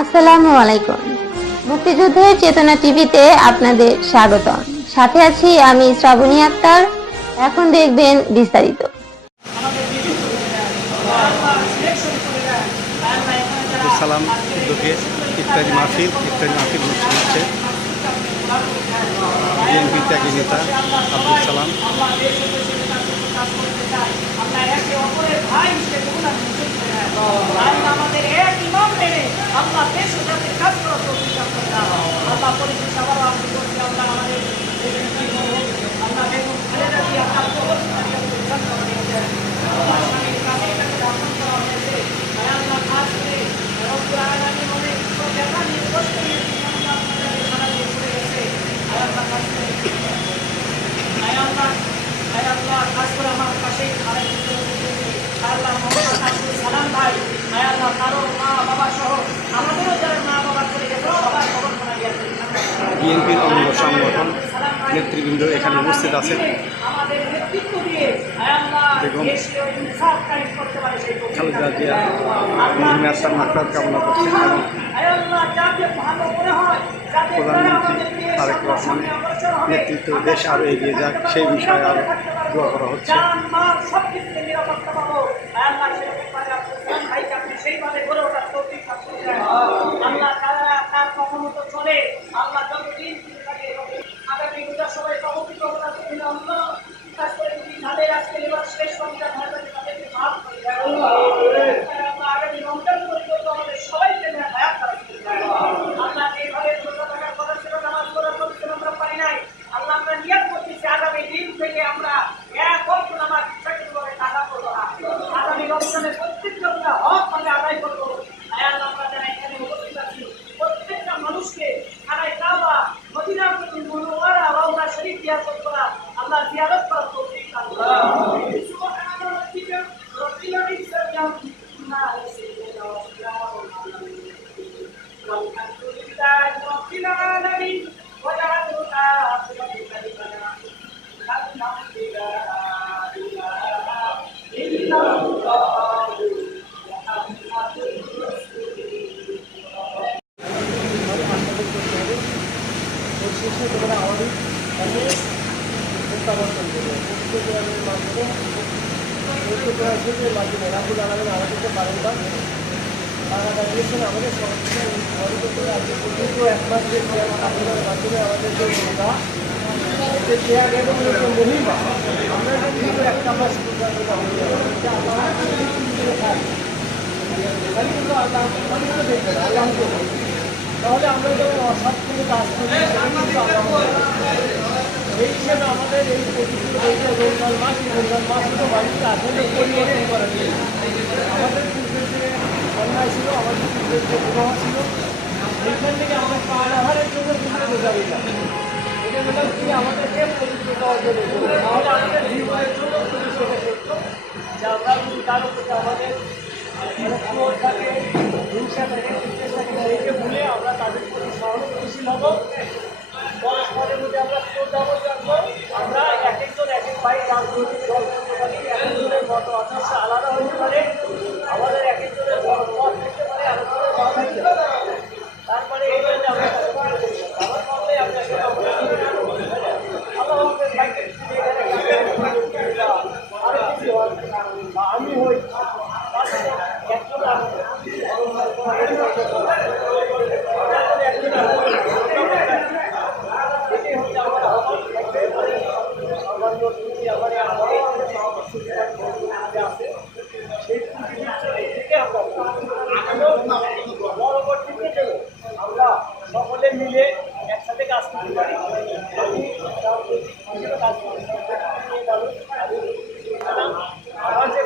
আসসালামু আলাইকুম। মুক্তিযুদ্ধের চেতনা টিভিতে আপনাদের স্বাগতম। সাথে আছি আমি শ্রাবণী আক্তার। এখন দেখবেন বিস্তারিত। সালাম উদ্যোগে ইফতারি মাহফিল অনুষ্ঠান হচ্ছে। বিএনপি ত্যাগী নেতা আব্দুল সালাম বিএনপির অঙ্গ সংগঠন নেতৃবৃন্দ এখানে উপস্থিত আছেন। বেগম খালেদা জিয়া মেয়াদ মাত্রার কামনা করছেন এবং প্রধানমন্ত্রী তারেক রহমানের নেতৃত্ব দেশ আরও এগিয়ে যাক সেই বিষয়ে আরও দোয়া করা হচ্ছে। তাহলে আমরা যখন অসাধ কোনো কাজ করি সেই হিসেবে আমাদের এই রমজান মাস তো বাড়িতে আসলে পরিবর্তন করা নিয়ে আমাদের পূর্বের যে অন্যায় ছিল, আমাদের পূর্বের যে বিবাহ ছিল, সেইখান থেকে আমরা পাহাড়ের জন্য কিন্তু যাবি না। এটা বললাম কি আমাদেরকে পবিত্রতা অর্জনের জন্য, তাহলে আমাদের জীবনের জন্য খুবই সেটা সত্য যে আমরা যদি কারো প্রতি আমাদের ক্রোধ থাকে, হিংসা থাকে, বিদ্বেষ থাকে, সেইকে ভুলে আমরা তাদের প্রতি সহানুভূতিশীল হব। পরস্পরের মধ্যে আমরা শ্রদ্ধাবোধ রাখবো। আমরা এক একজন এক এক ভাই রাজনৈতিক দল করতে পারি, এক একজনের মত আদর্শ আলাদা হতে পারে, আমাদের এক একজনের বড় পথ থাকতে পারে, আলোচনা নাও থাকতে পারে। তারপরে এই জন্য আমরা আমার মতে আপনাকে আরো কিছু আমি হই একজন আমরা সকলে মিলে একসাথে কাজ করতে পারি। কাজ করতে আমার যে